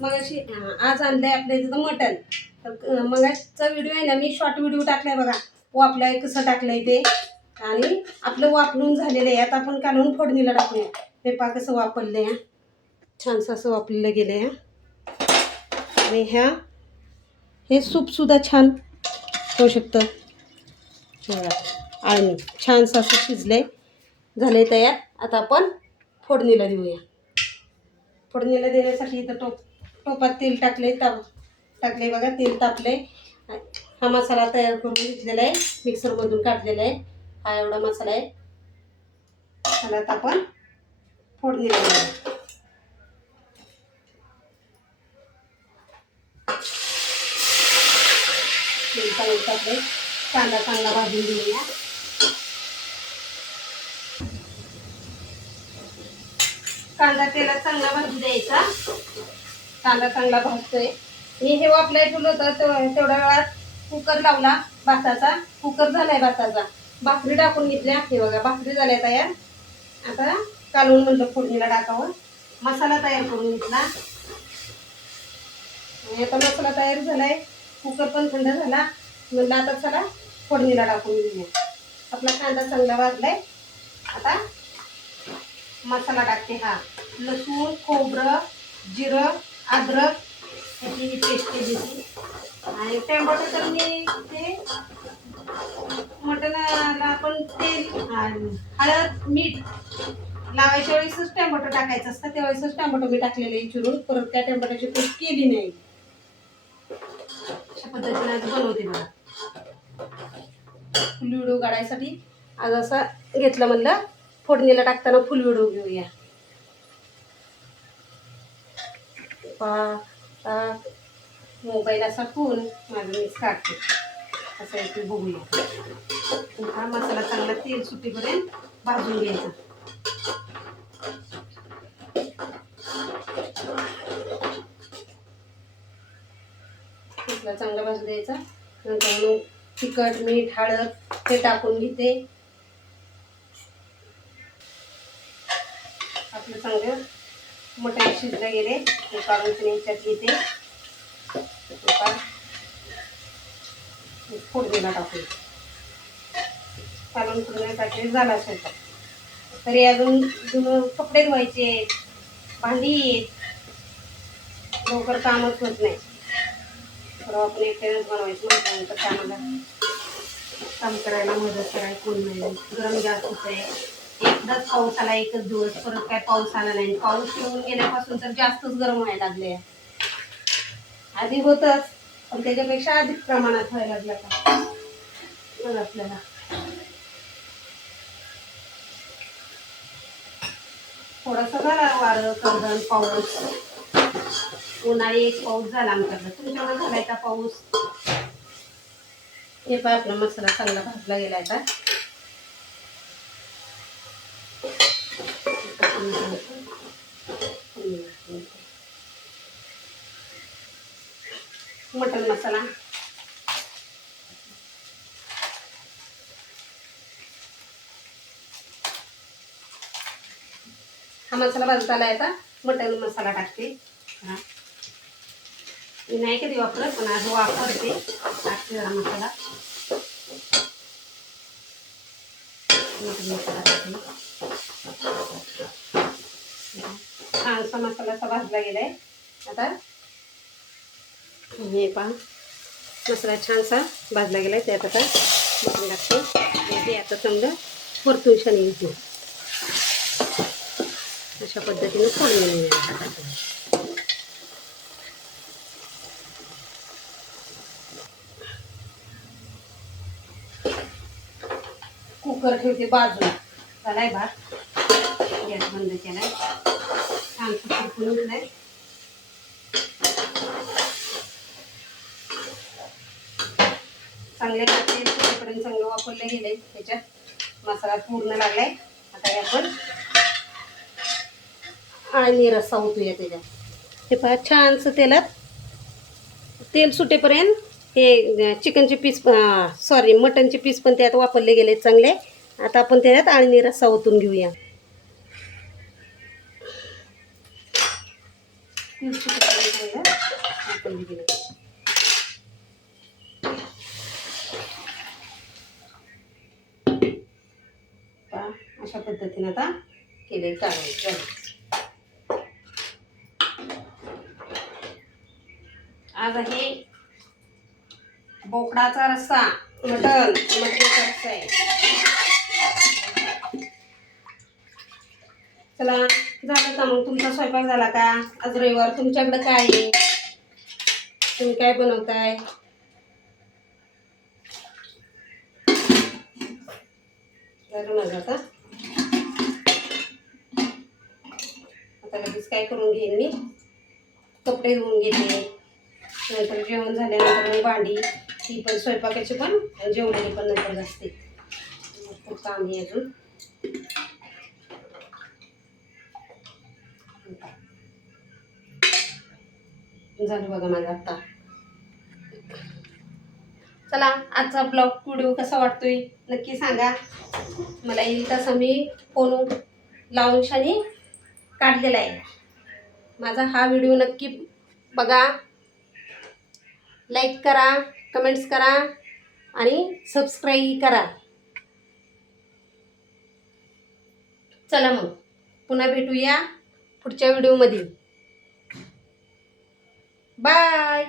मग आज आणलंय आपल्या तिथं मटण. तर मगाचा व्हिडिओ आहे ना, मी शॉर्ट व्हिडिओ टाकलाय बघा, वापलाय कसं टाकलंय ते. आणि आपलं वापरून झालेलं आहे. आता आपण काढून फोडणीला टाकूया. हे पहा कसं वापरलंय, छानसं असं वापरलं गेलंय. आणि हे सूपसुद्धा छान होऊ शकतं. आणि छानसं असं शिजलंय, झालंय तयार. आता आपण फोडणीला देऊया. फोडणीला देण्यासाठी इथं टोपात तेल टाकले बघा, तेल तापले. हा मसाला तयार करून घेतलेला आहे, मिक्सरमधून काढलेला आहे. हा एवढा मसाला आहे. त्याला आता आपण फोडणीला देऊया. तेल चांगलं टाकले, कांदा चांगला भाजून घेऊया. कांदा तेलात चांगला भाजू द्यायचा. कांदा चांगला भाजतोय. मी हे वापलाय ठेवलं होतं, तेवढ्या वेळात कुकर लावला भाताचा. कुकर झालाय भाताचा. भाकरी टाकून घेतल्या. हे बघा, भाकरी झाल्या तयार. आता कालवून म्हणलं फोडणीला टाकावं. मसाला तयार करून घेतला. आता मसाला तयार झालाय. कुकर पण थंड झाला. म्हणलं आता चला फोडणीला टाकून घेऊया. आपला कांदा चांगला भाजलाय. आता मसाला टाकते. हा लसूण, खोबरं, जिरं, अद्रक याची ही पेस्ट केली. आणि टोमॅटो तर मी ते मटणाला आपण तेल, हळद, मीठ लावायच्या वेळेसच टोमॅटो टाकायचं असतं. त्यावेळेसच टोमॅटो मी टाकलेले चिरून. परत त्या टोमॅटोची पेस्ट केली नाही. अशा पद्धतीने आज बनवते बघा. फुल व्हिडिओ काढायसाठी आज असा घेतला, म्हणलं फोडणीला टाकताना फुल व्हिडिओ घेऊया. मोबाईल असा ठेवून माझं मीच काढते. असं आहे ते बघूया. हा मसाला चांगला तेल सुटेपर्यंत भाजून घ्यायचा. मसाला चांगला भाजून द्यायचा. नंतर मग तिखट, मीठ, हळद ते टाकून घेते. आपलं चांगलं मटण शिजलं गेले, ते काढून ह्याच्यात घेते. फोडणीला टाकून काढून फोडण्यासाठी झाला स्वयंपाक. तरी अजून कपडे धुवायचे, भांडी, लवकर कामच होत नाही. तर आपण एकट्यानेच बनवायचं म्हटल्यानंतर कामाला काम करायला मदत करायला कोण नाही. गरम जास्त होत आहे. एकदाच पाऊस आला, एकच दिवस, परत काय पाऊस आला नाही. पाऊस येऊन गेल्यापासून तर जास्तच गरम व्हायला लागले. आधी होतच, पण त्याच्यापेक्षा अधिक प्रमाणात व्हायला लागलं का आपल्याला. थोडासा झाला वारं, कर्दन, पाऊस. उन्हाळी एक पाऊस झाला आमच्याकडे. तुमच्याकडे झालाय का पाऊस? हे पण आपला मसाला चांगला भाजला गेलाय का. मटन मसाला हा मसाला भाजत आलाय. आता मटन मसाला टाकते. मी नाही कधी वापरत, पण आज वापरते. टाकते जरा मसाला. मटन मसाला टाकते. छानसा मसाला असा भाजला गेलाय. आता हे पहा, मसाला छानसा भाजला गेलाय. त्यात आता मटण टाकते. ते आता चांगलं परतून शानी घेते. अशा पद्धतीने फोडणी टाकायचं. कुकर ठेवते बाजूला. झालाय भात. गॅस बंद केलाय. छान परतून घेतलाय. चांगले तेल चांगलं वापरले गेले. त्याच्यात मसाला पूर्ण लागलाय. आता आपण आणि रस्सा होतोय त्याच्यात. हे पहा, छानसं तेलात तेल सुटेपर्यंत हे चिकनचे पीस, सॉरी मटनचे पीस पण त्यात वापरले गेले चांगले. आता आपण त्याच्यात आळणी रस्सा ओतून घेऊया. तीच सांगा आपण दिलं. अशा पद्धतीने आता केले काढून. आज आहे बोकडाचा रस्सा, मटणाचा रस्सा आहे. चला झालं का मग तुमचा स्वयंपाक झाला का? आज रविवार तुमच्याकडे काय आहे? तुम्ही काय बनवताय? झालं माझं आता लगेच काय करून घेईन मी, कपडे धुवून घेते. नंतर जेवण झाल्यानंतर मग भांडी ती पण स्वयंपाकाची पण जेवलेली पण नंतर घासते. खूप काम आहे अजून. झालं बघा माझं आता. चला आजचा ब्लॉग व्हिडिओ कसा वाटतोय नक्की सांगा. मला येईल तसं मी फोन लावून शानी काढलेला आहे. माझा हा व्हिडिओ नक्की बघा, लाईक करा, कमेंट्स करा आणि सबस्क्राईब करा. चला मग पुन्हा भेटूया पुढच्या व्हिडिओमध्ये. बाय.